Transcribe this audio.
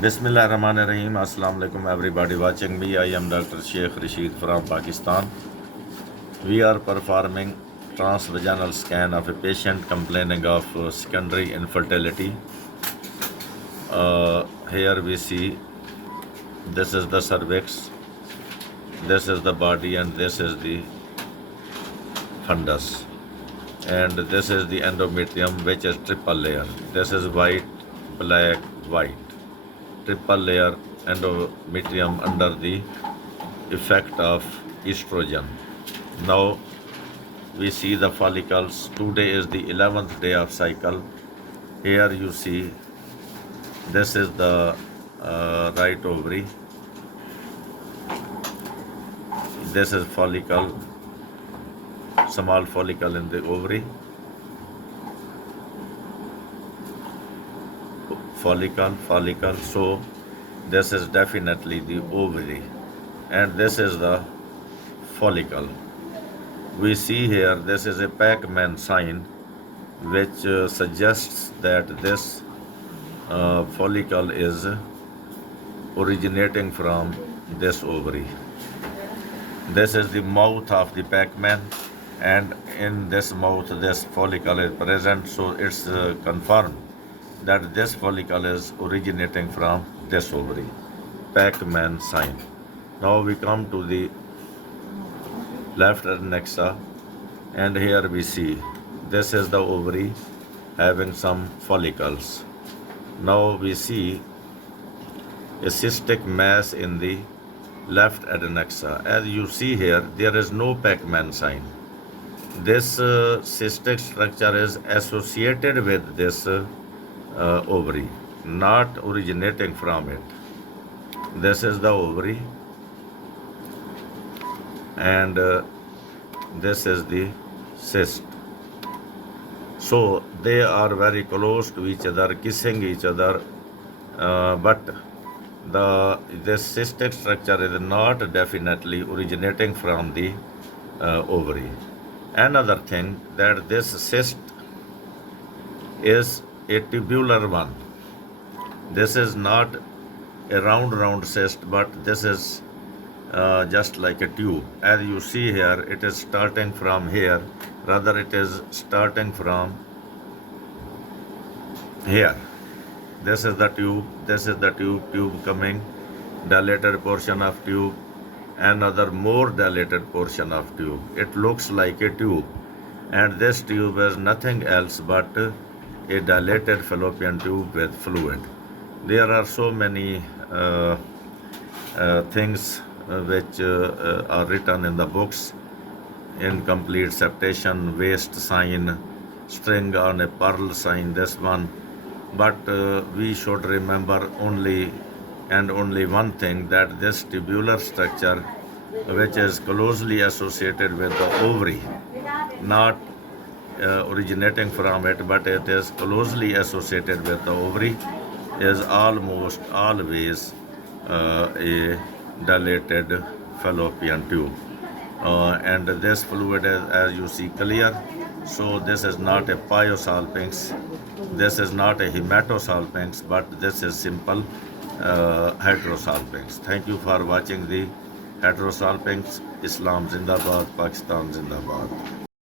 Bismillahirrahmanirrahim. Assalamu alaikum everybody watching me. I am Dr. Sheikh Rashid from Pakistan. We are performing transvaginal scan of a patient complaining of secondary infertility. Here we see this is the cervix, this is the body, and this is the fundus. And this is the endometrium, which is triple layer. This is white, black, white. Triple layer endometrium under the effect of estrogen. Now we see the follicles. Today is the 11th day of cycle. Here you see this is the right ovary. This is follicle, small follicle in the ovary. Follicle. So this is definitely the ovary, and this is the follicle. We see here this is a Pac-Man sign, which suggests that this follicle is originating from this ovary. This is the mouth of the Pac-Man, and in this mouth this follicle is present, so it's confirmed that this follicle is originating from this ovary. Pac-Man sign. Now we come to the left adnexa, and here we see this is the ovary having some follicles. Now we see a cystic mass in the left adnexa. As you see here, there is no Pac-Man sign. This cystic structure is associated with this ovary, not originating from it. This is the ovary, and this is the cyst. So they are very close to each other, kissing each other, but this cystic structure is not definitely originating from the ovary. Another thing, that this cyst is a tubular one. This is not a round cyst, but this is just like a tube. As you see here, it is starting from here, rather it is starting from here. This is the tube coming, dilated portion of tube, another more dilated portion of tube. It looks like a tube, and this tube is nothing else but a dilated fallopian tube with fluid. There are so many things which are written in the books: incomplete septation, waist sign, string on a pearl sign, this one. But we should remember only one thing, that this tubular structure, which is closely associated with the ovary, not originating from it, but it is closely associated with the ovary, is almost always a dilated fallopian tube. And this fluid is, as you see, clear. So this is not a pyosalpinx, this is not a hematosalpinx, but this is simple heterosalpinx. Thank you for watching the heterosalpinx. Islam Zindabad, Pakistan Zindabad.